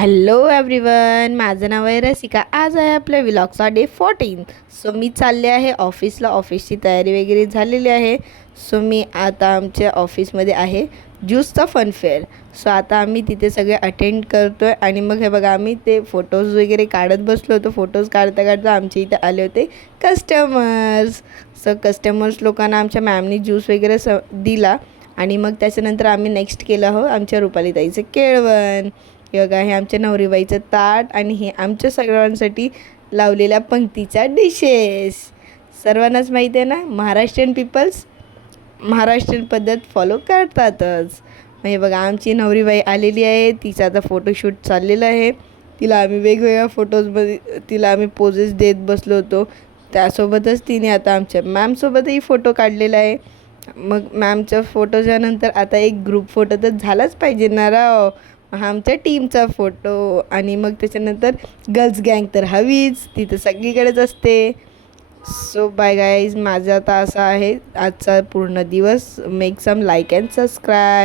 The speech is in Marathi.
हॅलो एव्हरीवन, माझं नाव आहे रसिका. आज आहे आपल्या व्लॉगचा डे 14. सो मी चालले आहे ऑफिसला. ऑफिसची तयारी वगैरे झालेली आहे. सो मी आता आमच्या ऑफिसमध्ये आहे ज्यूसचा फनफेअर. सो आता आम्ही तिथे सगळे अटेंड करतो आहे. आणि मग हे बघा, आम्ही ते फोटोज वगैरे काढत बसलो होतो. फोटोज काढता काढता आमच्या इथे आले होते कस्टमर्स. सो कस्टमर्स लोकांना आमच्या मॅमनी ज्यूस वगैरे दिला. आणि मग त्याच्यानंतर आम्ही नेक्स्ट केलं आमच्या रुपाली ताईचं केळवण. हे बघा, हे आमच्या नवरीबाईचं ताट आणि हे आमच्या सगळ्यांसाठी लावलेल्या पंक्तीच्या डिशेस. सर्वांनाच माहिती आहे ना, महाराष्ट्रीयन पीपल्स महाराष्ट्रीयन पद्धत फॉलो करतातच. हे बघा, आमची नवरीबाई आलेली आहे. तिचा आता फोटोशूट चाललेलं आहे. तिला आम्ही वेगवेगळ्या फोटोजमध्ये तिला आम्ही पोजेस देत बसलो होतो. त्यासोबतच तिने आता आमच्या मॅमसोबतही फोटो काढलेला आहे. मग मॅमच्या फोटोच्या नंतर आता एक ग्रुप फोटो तर झालाच पाहिजे ना राव. हा आमच्या टीमचा फोटो. आणि मग त्याच्यानंतर गर्ल्स गँग तर हवीच, ती तर सगळीकडेच असते. सो बाय गाईज, माझा आता असा आहे आजचा पूर्ण दिवस. Make some like and subscribe.